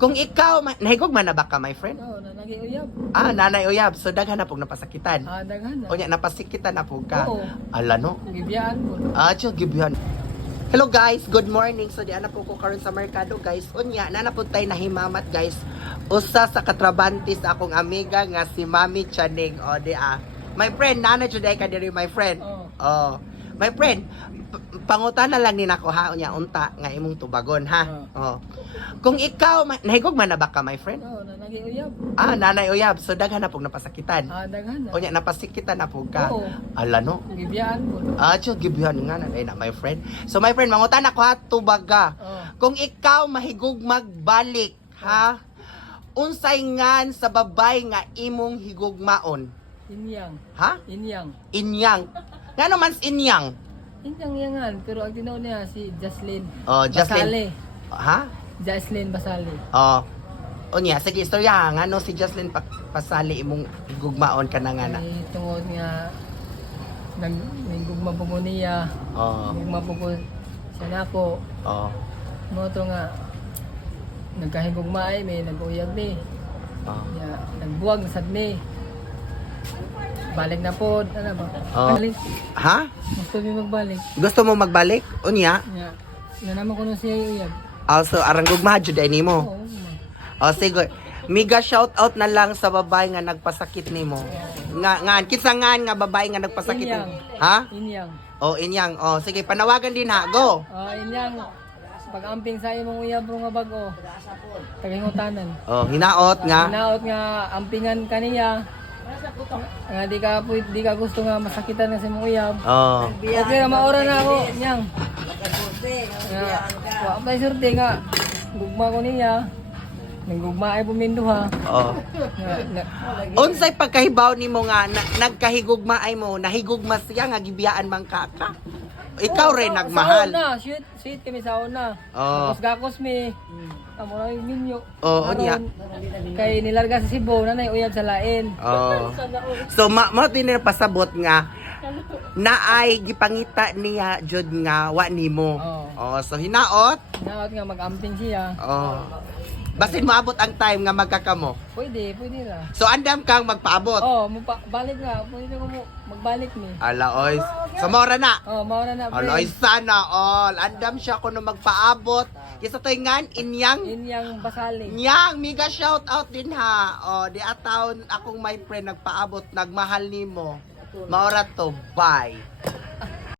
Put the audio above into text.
Kung ikaw, nahigog man na ba ka, my friend? Oo, nanay uyab. Nanay uyab. So, daghan na pong napasakitan. Daghan na. O niya, napasikitan na po ka. Oo. Ala, no? Gibiyaan mo. Tiyo, gibyan. Hello guys, good morning. So, di na po ko karon sa merkado, guys. Unya, na po tayo nahimamat, guys. Usa sa katrabantis akong amiga nga si Mami Chaning. O, my friend, nana juday ka diri, my friend. Oo. My friend, pangutan na lang ni nako ha, unya, unta, nga imong tubagon, ha? Kung ikaw, nahigog man na ba ka, my friend? Oo, nanay uyab. Nanay uyab. So, daghan na pong napasakitan. Daghan na. O niya, napasikitan na po ka. Oo. Ala, no? Gibiyaan mo. Tiyo, gibyan nga na, my friend. So, my friend, mangutan ako ha, tubaga. Kung ikaw mahigog magbalik, ha? Unsay ngan sa babay nga imong higugmaon? Inyang. Ha? Inyang. Inyang. Nga naman inyang? Inyang yangan. Pero ang tinaw niya si Jocelyn. Jocelyn. Basale. Ha? Jocelyn Basale. Unya, sige, istorya ha. Nga no, si Jocelyn pasali imong higugmaon ka na nga na. Ay, tungod nga, naggugma po ko niya. Gugma po ko siya na ako. Mo to nga, nagkahigugma ay may nag-uyag ni. Nagbuwag na sad ni. Balik na po, ano ba? Balik. Ha? Gusto mo magbalik. Gusto mo magbalik? Unya? Nga naman ko nung siya uyag. Also, arang gugma, juday ni mo. Sige. Miga shout out na lang sa babae nga nagpasakit nimo. Nga kinsa nga babae nga nagpasakit nimo? Ha? Inyang. Inyang. Sige, panawagan din ha. Go. Inyang. Pag-amping sa imong uyab nga bago. Tagahingutanan. Hinaot nga. Hinaot nga ampingan kaniya. Nga di ka gusto nga masakitan nga sa imong uyab. Okay na maura na ako, Inyang. Wa pa surte nga. Gugma ko niya. Nagugma ay buminduha. Unsay pagkahibaw nimo nga nagkahigugma ay mo, nahigugma siya nga gibiyaan man ka? Ikaw rin nagmahal. Sa una, sweet kami sa una. Gakos mi. Amo na yung minyo. Niya. Kay nilarga sa Cebu, nanay uyab sa lain. So, mo din na pasabot nga, naay gipangita niya jud nga wa nimo. So hinaot. Hinaot nga mag-amping siya. Basin moabot ang time nga magkakamo. Pwede ra. So andam kang magpaabot. Balik na. Pwede ko mo magbalik ni. Ala oy. So maura na. Maura na. Ala oy, sana all. Andam siya kuno magpaabot. Isa to ngan Inyang Basale. Inyang, mega shout out din ha. Di ataon akong my friend nagpaabot, nagmahal nimo. Maura to. Bye.